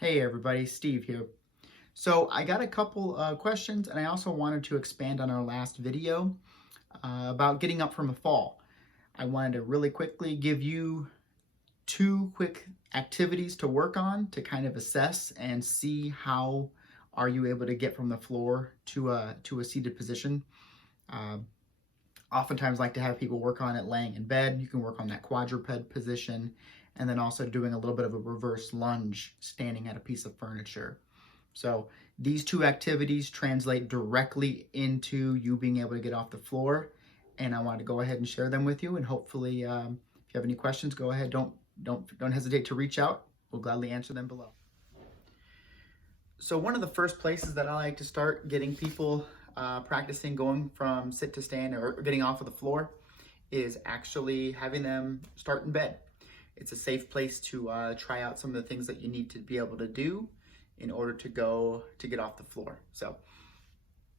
Hey everybody, Steve here. So I got a couple questions and I also wanted to expand on our last video about getting up from a fall. I wanted to really quickly give you two quick activities to work on to kind of assess and see how are you able to get from the floor to a seated position. Uh, Oftentimes like to have people work on it laying in bed. You can work on that quadruped position and then also doing a little bit of a reverse lunge standing at a piece of furniture. So these two activities translate directly into you being able to get off the floor, and I wanted to go ahead and share them with you. And hopefully, if you have any questions, go ahead. Don't hesitate to reach out. We'll gladly answer them below. So one of the first places that I like to start getting people practicing going from sit to stand or getting off of the floor is actually having them start in bed. It's a safe place to try out some of the things that you need to be able to do in order to get off the floor. So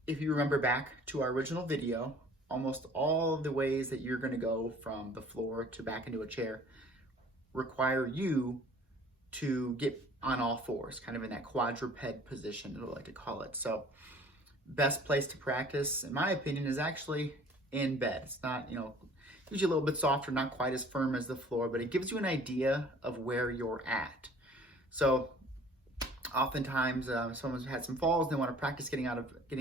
if you remember back to our original video, almost all of the ways that you're going to go from the floor to back into a chair require you to get on all fours, kind of in that quadruped position, I like to call it. So best place to practice, in my opinion, is actually in bed. It's not, usually a little bit softer, not quite as firm as the floor, but it gives you an idea of where you're at. So oftentimes someone's had some falls, they want to practice getting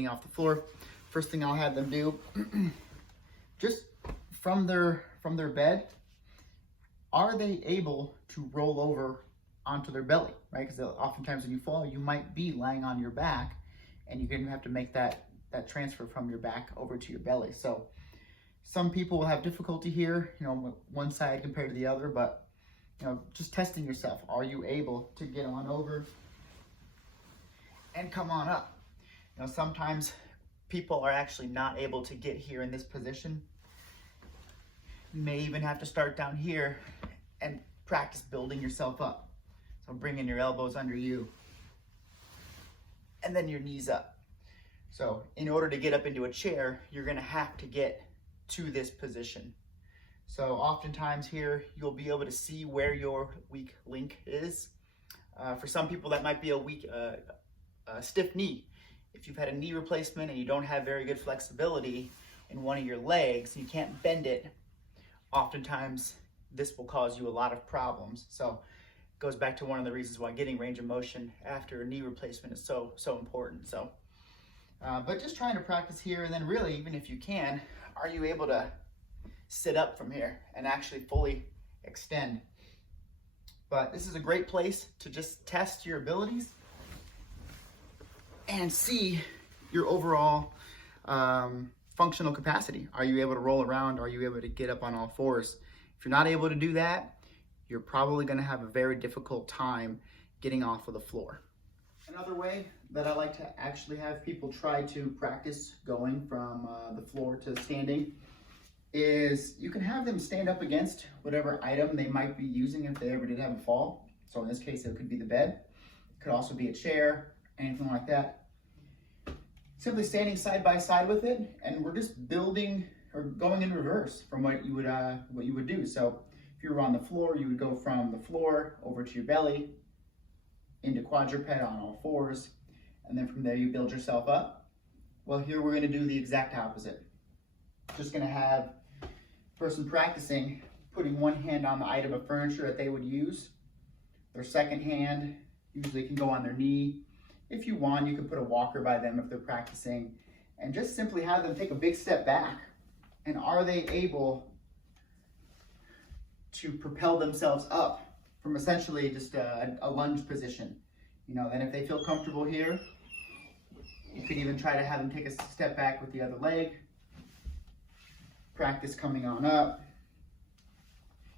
off the floor. First thing I'll have them do, just from their bed, are they able to roll over onto their belly, right? Because oftentimes when you fall, you might be lying on your back and you're going to have to make that transfer from your back over to your belly. So some people will have difficulty here, one side compared to the other, but just testing yourself. Are you able to get on over and come on up? Sometimes people are actually not able to get here in this position. You may even have to start down here and practice building yourself up. So bringing your elbows under you and then your knees up. So in order to get up into a chair, you're going to have to get to this position. So oftentimes here, you'll be able to see where your weak link is. For some people, that might be a stiff knee. If you've had a knee replacement and you don't have very good flexibility in one of your legs, you can't bend it, oftentimes this will cause you a lot of problems. So it goes back to one of the reasons why getting range of motion after a knee replacement is so important. So, but just trying to practice here, and then really, even if you can, are you able to sit up from here and actually fully extend? But this is a great place to just test your abilities and see your overall functional capacity. Are you able to roll around? Are you able to get up on all fours? If you're not able to do that, you're probably going to have a very difficult time getting off of the floor. Another way that I like to actually have people try to practice going from the floor to standing is you can have them stand up against whatever item they might be using if they ever did have a fall. So in this case, it could be the bed. It could also be a chair, anything like that. Simply standing side by side with it, and we're just building or going in reverse from what you would do. So if you were on the floor, you would go from the floor over to your belly, into quadruped on all fours, and then from there you build yourself up. Well, here we're going to do the exact opposite. Just going to have person practicing putting one hand on the item of furniture that they would use. Their second hand usually can go on their knee. If you want, you can put a walker by them if they're practicing, and just simply have them take a big step back. And are they able to propel themselves up from essentially just a lunge position? And if they feel comfortable here, you could even try to have them take a step back with the other leg. Practice coming on up.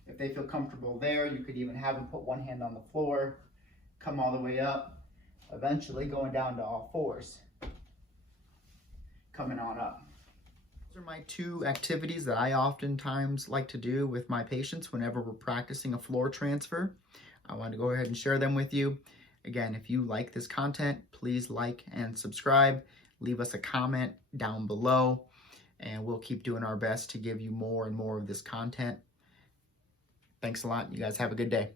If they feel comfortable there, you could even have them put one hand on the floor, come all the way up, eventually going down to all fours, coming on up. Those are my two activities that I oftentimes like to do with my patients whenever we're practicing a floor transfer. I wanted to go ahead and share them with you. Again, if you like this content, please like and subscribe. Leave us a comment down below, and we'll keep doing our best to give you more and more of this content. Thanks a lot. You guys have a good day.